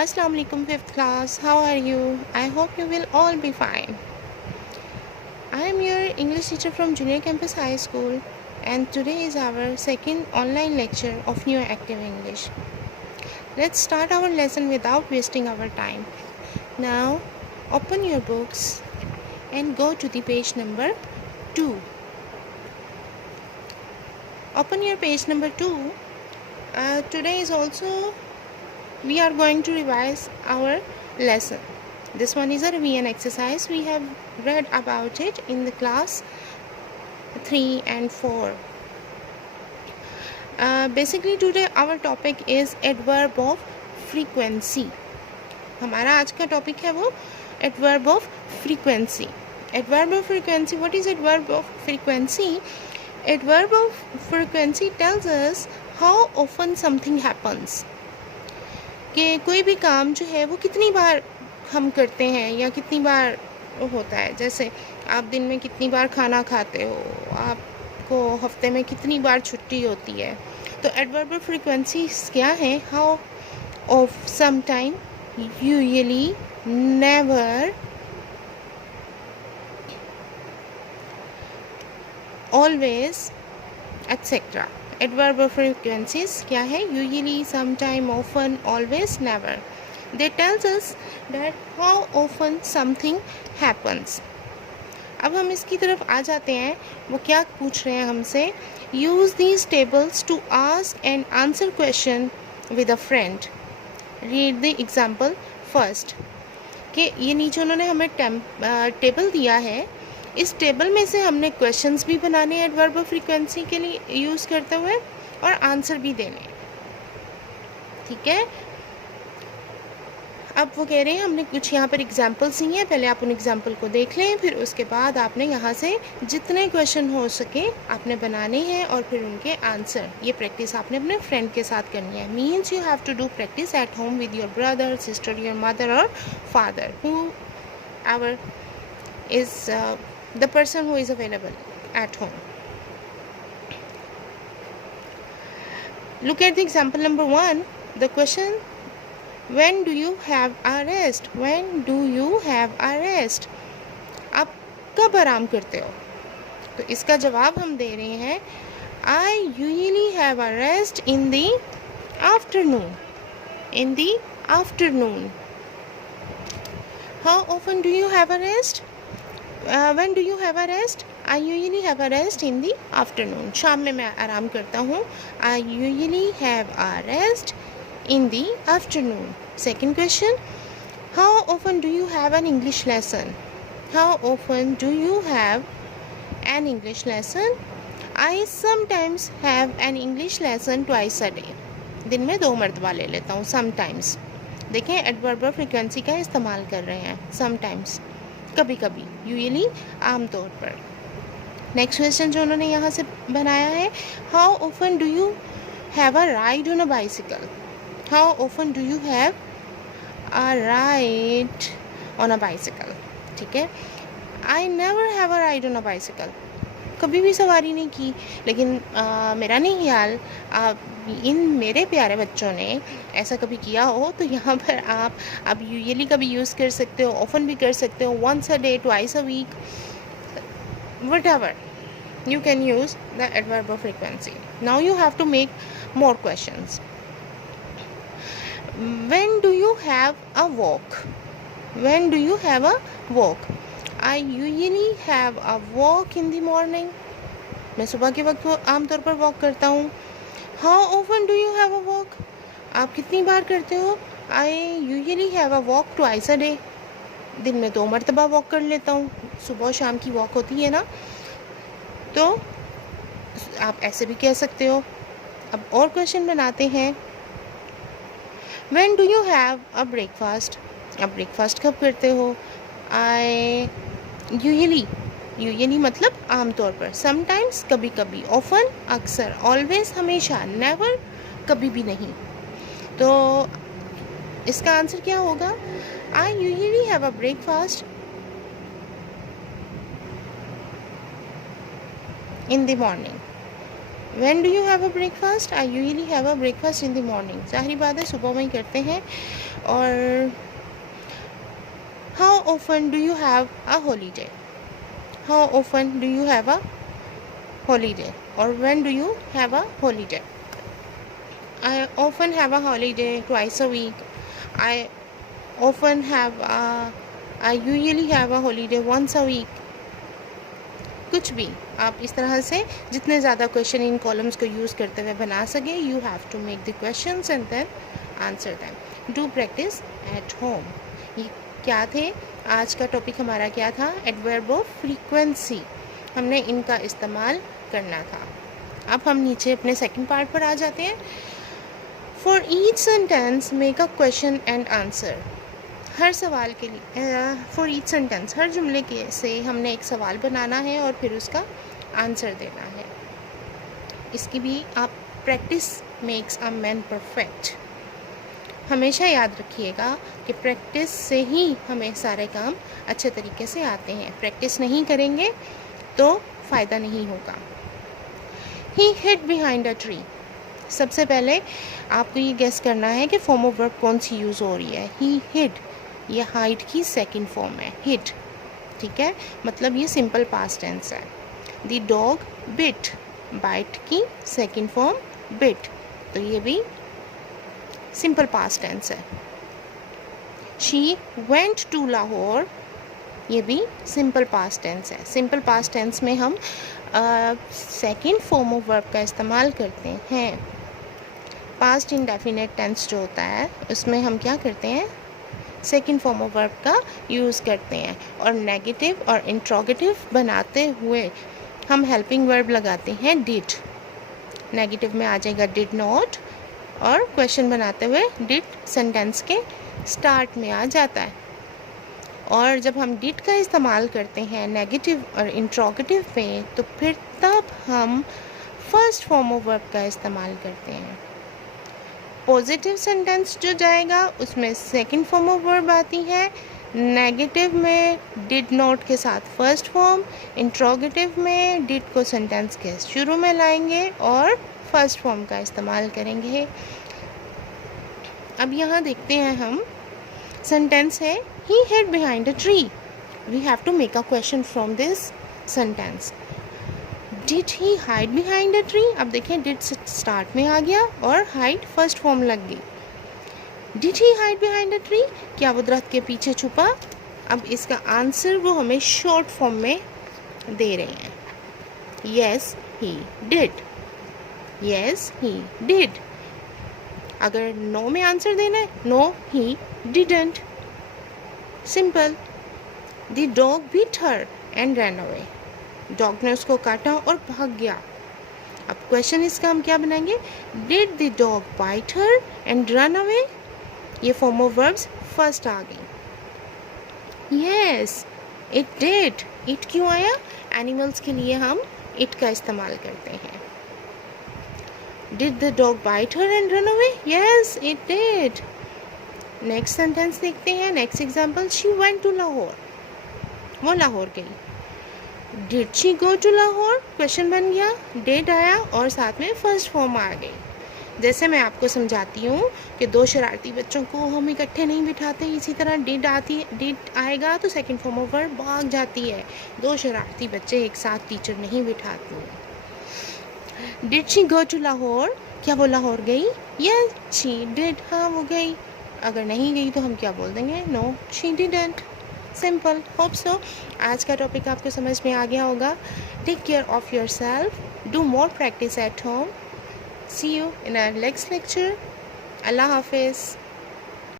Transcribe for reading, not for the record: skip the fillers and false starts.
Assalamu alaikum 5th class. How are you? I hope you will all be fine. I am your English teacher from Junior Campus High School, and today is our second online lecture of New Active English. Let's start our lesson without wasting our time. Now, open your books and go to the page number 2. Open your page number 2. Today is also we are going to revise our lesson. This one is a revision exercise. We have read about it in the class 3 and 4. Basically today our topic is adverb of frequency. हमारा आज का topic है वो adverb of frequency. Adverb of frequency. What is adverb of frequency? Adverb of frequency tells us how often something happens. कि कोई भी काम जो है वो कितनी बार हम करते हैं या कितनी बार होता है. जैसे आप दिन में कितनी बार खाना खाते हो, आपको हफ्ते में कितनी बार छुट्टी होती है. तो एडवर्ब ऑफ फ्रीक्वेंसी क्या है? How of, sometime, usually, never, always, etcetera. Adverb of frequencies क्या है? Usually, sometime, often, always, never. They tells us that how often something happens. अब हम इसकी तरफ आ जाते हैं. वो क्या पूछ रहे हैं हमसे? Use these tables to ask and answer question with a friend. Read the example first. कि ये नीचे उन्होंने हमें टेबल दिया है. इस टेबल में से हमने क्वेश्चंस भी बनाने हैं एडवर्ब ऑफ फ्रीक्वेंसी के लिए यूज़ करते हुए और आंसर भी देने. ठीक है. अब वो कह रहे हैं हमने कुछ यहाँ पर एग्जांपल्स दी हैं. पहले आप उन एग्जांपल को देख लें, फिर उसके बाद आपने यहाँ से जितने क्वेश्चन हो सके आपने बनाने हैं और फिर उनके आंसर. ये प्रैक्टिस आपने अपने फ्रेंड के साथ करनी है. Means you have to do practice at home with your brother, sister, your mother और father, whoever is the person who is available at home. Look at the example number 1. The question, when do you have a rest? When do you have a rest? आप कब आराम करते हो? तो इसका जवाब हम दे रहे हैं I usually have a rest in the afternoon. In the afternoon. How often do you have a rest? When do you have a rest? I usually have a rest in the afternoon. शाम में मैं आराम करता हूँ. I usually have a rest in the afternoon. Second question, how often do you have an English lesson? How often do you have an English lesson? I sometimes have an English lesson twice a day. दिन में 2 मरतबा ले लेता हूँ. Sometimes. देखें adverb of frequency का इस्तेमाल कर रहे हैं. Sometimes. कभी कभी, यूजुअली, आमतौर पर. नेक्स्ट क्वेश्चन जो उन्होंने यहाँ से बनाया है, how often do you have a ride on a bicycle? How often do you have a ride on a bicycle? ठीक है. I never have a ride on a bicycle. कभी भी सवारी नहीं की. लेकिन मेरा नहीं ख्याल इन मेरे प्यारे बच्चों ने ऐसा कभी किया हो. तो यहाँ पर आप यूजुअली कभी यूज़ कर सकते हो, ऑफन भी कर सकते हो, once a day, twice a week, whatever. You can use the adverb of frequency. Now you have to make more questions. When do you have a walk? When do you have a walk? I usually have a walk in the morning. मैं सुबह के वक्त आमतौर पर walk करता हूँ. How often do you have a walk? आप कितनी बार करते हो? I usually have a walk twice a day. दिन में 2 मरतबा वॉक कर लेता हूँ. सुबह और शाम की वॉक होती है ना, तो आप ऐसे भी कह सकते हो. अब और क्वेश्चन बनाते हैं. When do you have a breakfast? आप ब्रेकफास्ट कब करते हो? I usually मतलब आमतौर पर, समटाइम्स कभी कभी, ऑफन अक्सर, ऑलवेज हमेशा, नेवर कभी भी नहीं. तो इसका आंसर क्या होगा? I usually have a breakfast in the morning. When do you have a breakfast? I usually have a breakfast in the morning. ज़ाहिर बात है सुबह में ही करते हैं। और how often do you have a holiday? How often do you have a holiday? Or when do you have a holiday? I often have a holiday twice a week. I often have a I usually have a holiday once a week. कुछ भी आप इस तरह से जितने ज़्यादा question इन columns को यूज़ करते हुए बना सके, you have to make the questions and then answer them. Do practice at home. ये क्या थे? आज का टॉपिक हमारा क्या था? Adverb of frequency. हमने इनका इस्तेमाल करना था। अब हम नीचे अपने सेकंड पार्ट पर आ जाते हैं। For each sentence make a question and answer. हर सवाल के लिए फॉर ईच सेंटेंस, हर जुमले के से हमने एक सवाल बनाना है और फिर उसका आंसर देना है। इसकी भी आप practice makes a man perfect. हमेशा याद रखिएगा कि प्रैक्टिस से ही हमें सारे काम अच्छे तरीके से आते हैं। प्रैक्टिस नहीं करेंगे तो फ़ायदा नहीं होगा। He hid behind a tree. सबसे पहले आपको ये गेस करना है कि फॉर्म ऑफ वर्ब कौन सी यूज़ हो रही है। He hid, ये हाइड की सेकंड फॉर्म है, hid, ठीक है, मतलब ये सिंपल पास्ट टेंस है। The dog bit, बाइट की सेकंड फॉर्म bit, तो ये भी सिंपल पास्ट टेंस है। She went to Lahore, ये भी सिंपल पास्ट टेंस है। सिंपल पास्ट टेंस में हम सेकंड फॉर्म ऑफ वर्ब का इस्तेमाल करते हैं। पास्ट इंडेफिनिट टेंस जो होता है उसमें हम क्या करते हैं? सेकंड फॉर्म ऑफ वर्ब का यूज़ करते हैं। और नेगेटिव और इंट्रोगेटिव बनाते हुए हम हेल्पिंग वर्ब लगाते हैं डिड। नेगेटिव में आ जाएगा डिड नॉट, और क्वेश्चन बनाते हुए डिड सेंटेंस के स्टार्ट में आ जाता है। और जब हम डिड का इस्तेमाल करते हैं नेगेटिव और इंट्रोगेटिव में, तो फिर तब हम फर्स्ट फॉर्म ऑफ वर्ब का इस्तेमाल करते हैं। पॉजिटिव सेंटेंस जो जाएगा उसमें सेकंड फॉर्म ऑफ वर्ब आती है। नेगेटिव में डिड नॉट के साथ फर्स्ट फॉर्म, इंट्रोगेटिव में डिड को सेंटेंस के शुरू में लाएंगे और फर्स्ट फॉर्म का इस्तेमाल करेंगे। अब यहाँ देखते हैं हम, सेंटेंस है he hid behind a tree. We have to make a question from this sentence. Did he hide behind a tree? अब देखें did स्टार्ट में आ गया और hide फर्स्ट फॉर्म लग गई। Did he hide behind a tree? क्या वो दरख्त के पीछे छुपा? अब इसका आंसर वो हमें शॉर्ट फॉर्म में दे रहे हैं। Yes he did. Yes he did. अगर नो में आंसर देना है, no he didn't. Simple. The dog beat her and run away. Dog ने उसको काटा और भाग गया। अब क्वेश्चन इसका हम क्या बनाएंगे? Did the dog bite her and run away? ये फॉर्म ऑफ वर्ब्स फर्स्ट आ गई। Yes it did. इट क्यों आया? एनिमल्स के लिए हम इट का इस्तेमाल करते हैं। Did the dog bite her and run away? Yes it did. Next sentence देखते हैं। Next example, she went to Lahore. वो लाहौर गई। Did she go to Lahore? Question बन गया, डिड आया और साथ में फर्स्ट फॉर्म आ गई। जैसे मैं आपको समझाती हूँ कि दो शरारती बच्चों को हम इकट्ठे नहीं बिठाते, इसी तरह डिड आएगा तो सेकंड फॉर्म ऑफ वर्ब भाग जाती है। दो शरारती बच्चे एक साथ टीचर नहीं बिठाते हैं। Did she go to Lahore? क्या वो लाहौर गई? यस शी डिड, हाँ वो गई। अगर नहीं गई तो हम क्या बोल देंगे? No she didn't. Simple. Hope so आज का टॉपिक आपको समझ में आ गया होगा। Take care of yourself, do more practice at home. See you in our next lecture. अल्लाह हाफिज़।